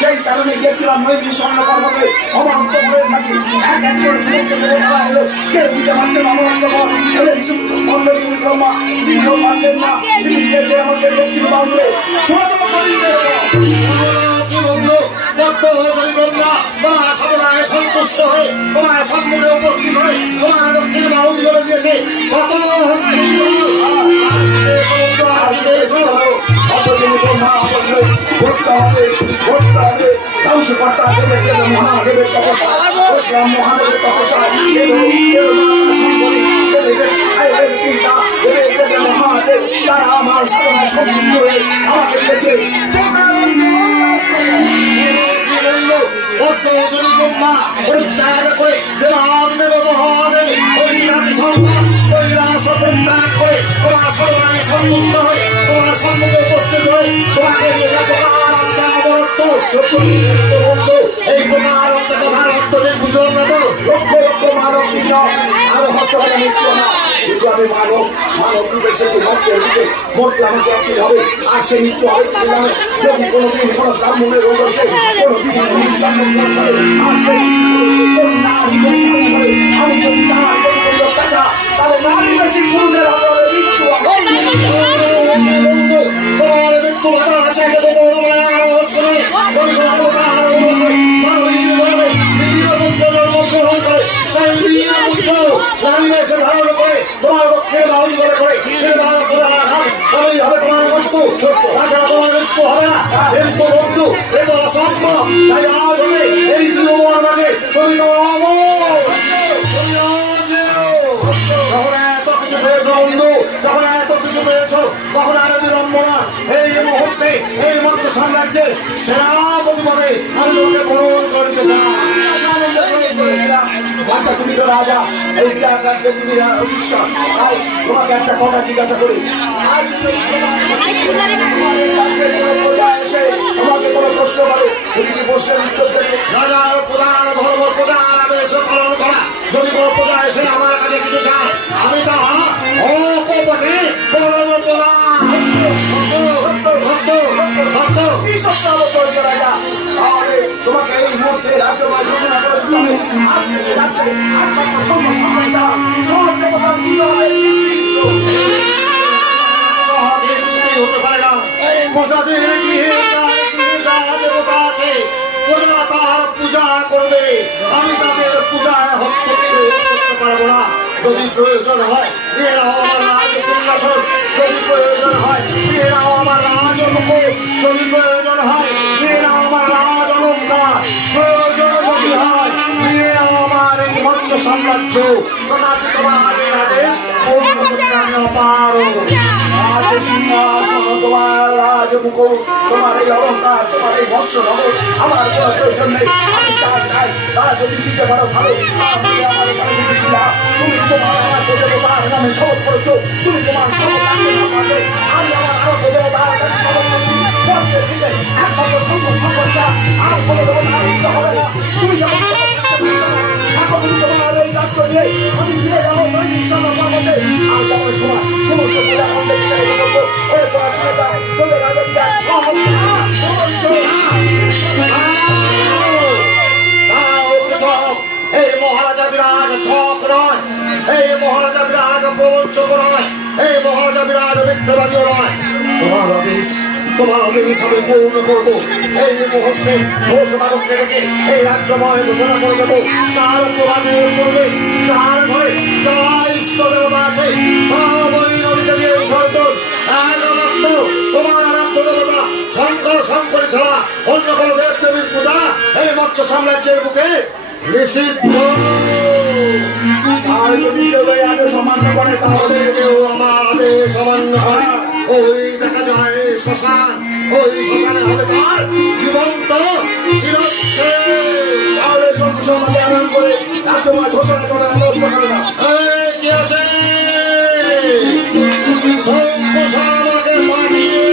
সেই কারণে গিয়েছিলাম ওই বিষণ্ণ পর্বতে অমান্ত করে থাকি এক এক করে সমস্ত দেবতারা এলো কেউ দিতে পারছেন অমরান্ত এলেন অন্যদিন ব্রহ্মা তিনিও পারলেন না তিনি গিয়েছেন আমাদের দক্ষিণ বাংলে ছোট সন্তুষ্ট হয়ে তোমার সম্মুখে উপস্থিত হয়ে তোমার দক্ষিণ বাহু জুড়ে দিয়েছে শত মহাদেবের তপস্যা মহাদেবের তপস্যা মহাদেব তারা আমার সাধনা সন্তুষ্ট হয়ে আমাকে দিয়েছে ব্রহ্মা পরিত্যাগ করে দেবাদেব মহাদেব কৈলাস পরিত্যাগ করে তোমার সাধনায় সন্তুষ্ট হয়ে তোমার সম্মুখে উপস্থিত হয়ে তোমাকে দিয়েছে প্রকারান্তে অমরত্ব বন্ধু এই প্রকারান্তে কথার অর্থ যে বুঝলাম না তো লক্ষ লক্ষ মানব দিন আরো হস্তকালে মৃত্যু না কিন্তু আমি মানব রূপে এসেছি মর্তের রূপে মরতে আমাকে একদিন হবে আর সে মৃত্যু হবে কিছু জানে যদি কোনোদিন কোনো ব্রাহ্মণের উদ্দেশ্যে কোনো বীর জন্মগ্রহণ করে আর সেই যদি নারী করে আমি যদি তার প্রতি করি অত্যাচার তাহলে নারী বেশি পুরুষের আদরে মৃত্যু বন্ধু তোমার মৃত্যু ভালো আছে যদি কোনো মায়া রহস্য নেই যদি কোনো দেবতার অবশ্যই মানবীর ধর্মে বীরপুত্র জন্মগ্রহণ করে সেই বীরপুত্র নারী বেশে ধারণ করে তোমার দক্ষিণ বাহু করে তবেই হবে তোমার মৃত্যু তাছাড়া তোমার মৃত্যু হবে না কিন্তু বন্ধু এ তো অসম্ভব তাই আজ হবে এই তৃণমূল মাঝে তুমি তো যখন এত কিছু পেয়েছো বন্ধু যখন এত কিছু পেয়েছো তখন আর বিলম্ব না এই মুহূর্তে এই মঞ্চ সাম্রাজ্যের সেনাপতি পদে আমি তোমাকে বরণ করে দিতে চাই আচ্ছা তুমি তো রাজা এই বিরাট রাজ্যে তুমি অভিশাপ তাই তোমাকে একটা কথা জিজ্ঞাসা করি প্রজা এসে তোমাকে কোনো প্রশ্ন করে তুমি কি প্রশ্নের উত্তর দেবে রাজার প্রধান ধর্ম প্রজার আদেশ পালন করা যদি কোনো প্রজা এসে আমার কাছে কিছু চায় আমি তা অকপটে পরম প্রধান সত্য কি সত্য হলো রাজা তাহলে তোমাকে এই মুহূর্তে রাজ্যময় ঘোষণা করে দিতে হবে আজ থেকে রাজ্যে একমাত্র সম্মান ছাড়া সব দেবতার পুজো হবে কিছুতেই হতে পারে না প্রজাদের গৃহে যা দেবতা আছে প্রজারা তার পূজা করবে আমি তাদের পূজায় হস্তক্ষেপ করতে পারবো না যদি প্রয়োজন হয় নিয়ে নাও আমার রাজ সিংহাসন যদি প্রয়োজন হয় নিয়ে নাও আমার রাজ মুকুট যদি প্রয়োজন হয় নিয়ে নাও আমার রাজ অলঙ্কার প্রয়োজন যদি হয় নিয়ে নাও আমার এই মৎস্য সাম্রাজ্য তথাপি তোমার এই আদেশ পূর্ণ করতে আমি অপারগ সিংহাসন তোমার রাজ মুকুট তোমার এই অলঙ্কার তোমার এই মৎস্য নগর আমার কোনো প্রয়োজন নেই আমি চাই তারা যদি দিতে পারো ভালো তুমি তোমার আরাধ্য দেবতার নামে শপথ করেছো তুমি তোমার শপথ রাখতে না পারলে আমি আমার আরাধ্য দেবতার কাছে শপথ করছি মর্তের দিকে একমাত্র সম্পর্ক ছাড়া আর কোনো দেবতার দিতে হবে না তুমি যখন তুমি তোমার এই রাজ্য নিয়ে আমি ফিরে যাবো পর্বতে আর যাবার সময় সমস্ত পূজা মন্দির দিকে বলবো ওই তোরা শুনে যাও তোদের রাজা বিরাট এই মহারাজা বিরাট ঠক নয় এই মহারাজা বিরাট প্রবঞ্চক নয় এই মহারাজা বিরাট মিথ্যাবাদীও নয় তোমার আদেশ আমি পূর্ণ করবো এই মুহূর্তে ঘোষণা করতে রেখে এই রাজ্যময় ঘোষণা করে দেবো তার প্রবাদের পূর্বে যার ঘরে যা ইষ্ট দেবতা আছে সব ওই নদীতে দিয়ে বিসর্জন একমাত্র তোমার আরাধ্য দেবতা শঙ্কর ছাড়া অন্য কোনো দেব দেবীর পূজা এই মৎস্য সাম্রাজ্যের বুকে নিষিদ্ধ আর যদি কেউ এই আদেশ অমান্য করে তাহলে কেউ আমার আদেশ অমান্য করে ওই দেখা যায় শ্মশান ওই শ্মশানে হবে তার জীবন্ত তাহলে সঙ্গে আনন্দ করে তার সময় ঘোষণা করে আলোচনা করে না কি আছে শঙ্কুশালাকে পাঠিয়ে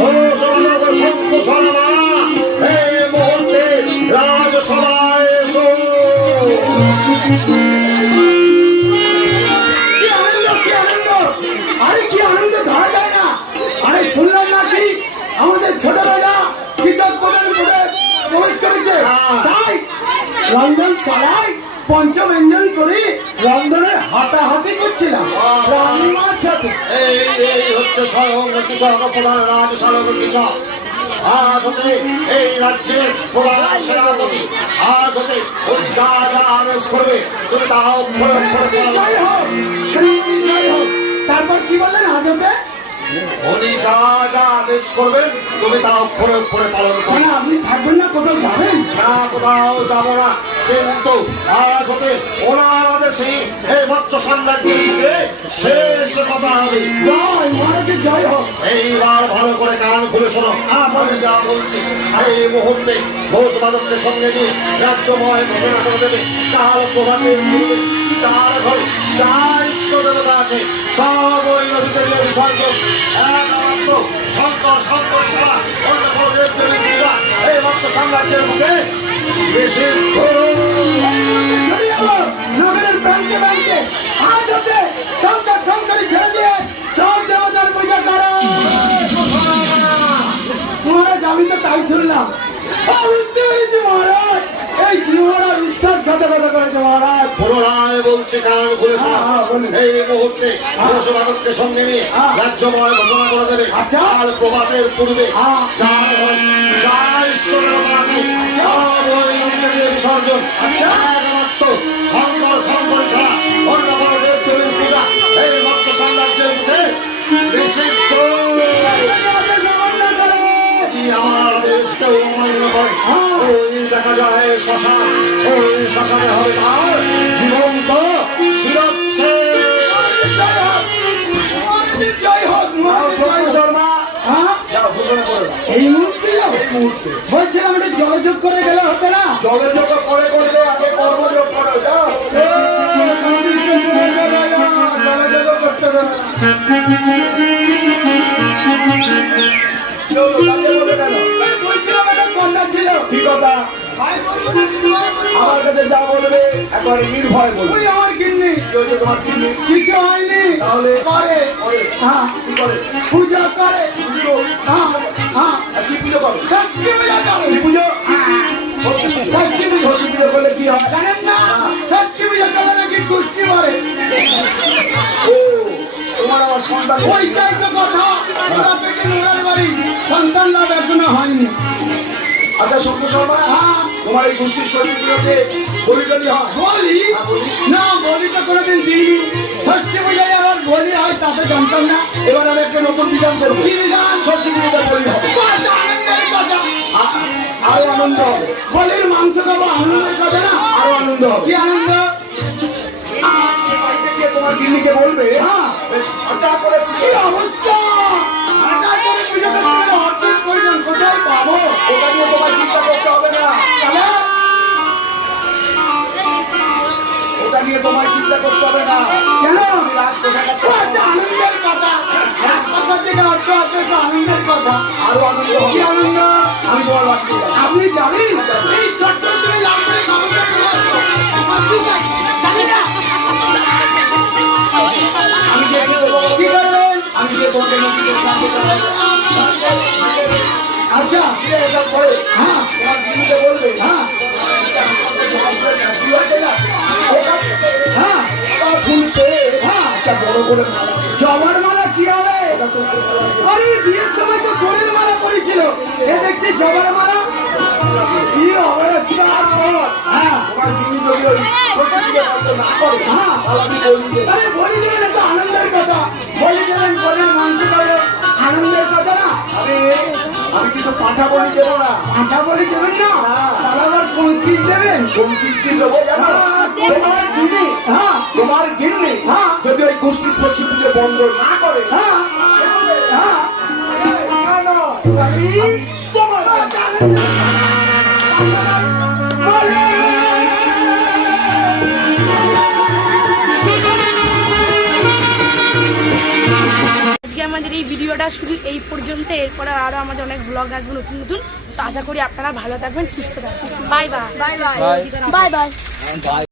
ঘোষণা শঙ্কুশালা এই মুহূর্তে রাজসভায় কি আনন্দ, আরে কি আনন্দ ধরা যায় না। আরে শুনলাম নাকি আমাদের ছোট রাজা কৃষক প্রধান পদে প্রবেশ করেছে, তাই রন্ধন চালাই পঞ্চম ইঞ্জন করে রন্ধনে হাঁটাহাঁটি করছিলাম রানীমার সাথে। এই হচ্ছে স্বয়ং কৃষক প্রধান রাজ সালক কৃষক। আজ হতে এই রাজ্যের প্রধান সেনাপতি, আজ হতে ওই যা যা আদেশ করবে তুমি তা অক্ষরে অক্ষরে জয় হোক, জয় হোক। তারপর কি বললেন আজ হতে? উনি যা যা আদেশ করবেন তুমি তা অক্ষরে অক্ষরে পালন করবে। মানে আপনি থাকবেন না, কোথাও যাবেন না? কোথাও যাবো না, কিন্তু আজ হতে ওনার আদেশে এই মৎস্য সাম্রাজ্যের দিকে শেষ কথা হবে। জয় মহারাজের জয় হোক। এইবার ভালো করে কান খুলে শোনো, আমি যা বলছি। এই মুহূর্তে ঘোষ বাদককে সঙ্গে নিয়ে রাজ্যময় ঘোষণা করে দেবে কাল প্রভাতের পূর্বে চার ঘরে যা ইষ্ট দেবতা আছে সব ওই নদীতে নিয়ে বিসর্জন। একমাত্র শঙ্কর শঙ্কর ছাড়া অন্য কোনো দেব দেবীর পূজা এই মৎস্য সাম্রাজ্যের বুকে নিষিদ্ধ। ছড়িয়ে যাবো নগরের প্রান্তে প্রান্তে। আজ হতে শঙ্কর শঙ্করী ছেড়ে দিয়ে সব দেবতার পূজা করো। মহারাজ আমি তো তাই শুনলাম। বুঝতে পেরেছি মহারাজ, এই জীবনা বিশ্বাসঘাতকতা করেছে মহারাজ। পুনরায় বলছে কান খুলে শোনো, এই মুহূর্তে ঘোষ বাদককে সঙ্গে নিয়ে রাজ্যময় ঘোষণা করে দেবে কাল প্রভাতের পূর্বে যা ইষ্ট দেবতা আছে সব ওই নদীতে দিয়ে বিসর্জন। একমাত্র শঙ্কর শঙ্কর ছাড়া অন্য কোনো দেব দেবীর পূজা এই মৎস্য সাম্রাজ্যের মুখে নিষিদ্ধ। আমার আদেশ কেউ অমান্য করে ওই দেখা যায় শ্মশান, ওই শ্মশানে হবে তার জীবন্ত শিরচ্ছেদ। জয় হোক শর্মা, এই মুহূর্তে বলছিলাম এটা জলযোগ করে গেলে হতে না? জলযোগ পরে করবে, আগে কর্মযোগ করো। যাও জলযোগ করতে হবে। বলছিলাম একটা কথা ছিল। কি কথা? আমার কাছে যা বলবে একবার নির্ভয় বলবে। তুই আমার কিন্নি, তোমার কিনবে কিছু হয়নি তাহলে করে। হ্যাঁ কি করে? পূজা করে। পুজো? হ্যাঁ হ্যাঁ কি পুজো করে? ষষ্ঠী পূজা করে। কি পুজো? ষষ্ঠী পূজা। ষষ্ঠী পুজো করলে কি হয় জানেন না? ষষ্ঠী পূজা করলে নাকি কুষ্টি মারে। ও তোমার আমার সন্তান ওইটাই তো কথা। আমরা পেটে নোড়ার বাড়ি, সন্তান লাভ এখনো হয়নি। আচ্ছা শুক্র শর্মা, তোমার এই গোষ্ঠীর শরীরগুলোকে বলিটলি হয়? বলি না, বলিটা কোনোদিন দিইনি। ষষ্ঠী পূজায় আবার বলি হয় তাতে জানতাম না। এবার আমি একটা নতুন বিধান করবো। কি বিধান? ষষ্ঠী পুজোতে বলি হবে, আনন্দের কথা। আরো আনন্দ হবে। বলির মাংস খাবো, আনন্দের কথা না? আরো আনন্দ হবে। কি আনন্দ? বাড়িতে গিয়ে তোমার গিন্নিকে বলবে বেশ ঠান্ডা করে কি অবস্থা! হঠাৎ করে পুজো করতে গেলে অর্থের প্রয়োজন, কোথায় পাবো? ওটা নিয়ে তোমার চিন্তা করতে হবে না। তাহলে ওটা নিয়ে তোমায় চিন্তা করতে হবে না। কেন? আমি রাজকোষাগার ও একটা আনন্দের কথা। কথা থেকে অর্থ আসবে তো আনন্দের কথা। আরো আনন্দ হবে। কি আনন্দ? আমি তোমার বাড়িতে যাবো। আপনি যাবেন? এই ছোট্ট তুমি লাভ করে খবরটা চলে আসো। আমি গিয়ে কি করবো? কি করবেন? আমি গিয়ে তোমাকে নদীতে স্নান করতে হবে। আচ্ছা ফিরে আসার পরে হ্যাঁ তোমার গিন্নিকে বলবে হ্যাঁ কি হচ্ছে না হ্যাঁ ফুল পেয়ে একটা বড় করে মালা জবার মালা কি হবে? আরে বিয়ের সময় তো গোড়ের মালা করেছিল, এ দেখছি জবার মালা। কি অবস্থা! হ্যাঁ তোমার গিন্নি যদি ওই ষষ্ঠী পুজো করতে না করে হ্যাঁ তাহলে আমি বলি দেবো। আরে বলি দেবেন, এটা আনন্দের কথা। বলি দেবেন, বলেন মাংস খাবে, আনন্দের কথা না? আমি কিন্তু পাঠা বলি দেবো না। আটা বলি দেবেন না? তাহলে আবার কোন কি দেবেন? কোন কিচ্ছি দেবো জানো? তোমার গিন্নি তোমার গিন্নি যদি ওই গোষ্ঠীর ষষ্ঠী পুজো বন্ধ না করে হ্যাঁ হ্যাঁ আজকে আমাদের এই ভিডিওটা শুধু এই পর্যন্ত। এরপরে আরো আমাদের অনেক ব্লগ আসবে নতুন নতুন। তো আশা করি আপনারা ভালো থাকবেন, সুস্থ থাকবেন। Bye bye. Bye bye bye bye.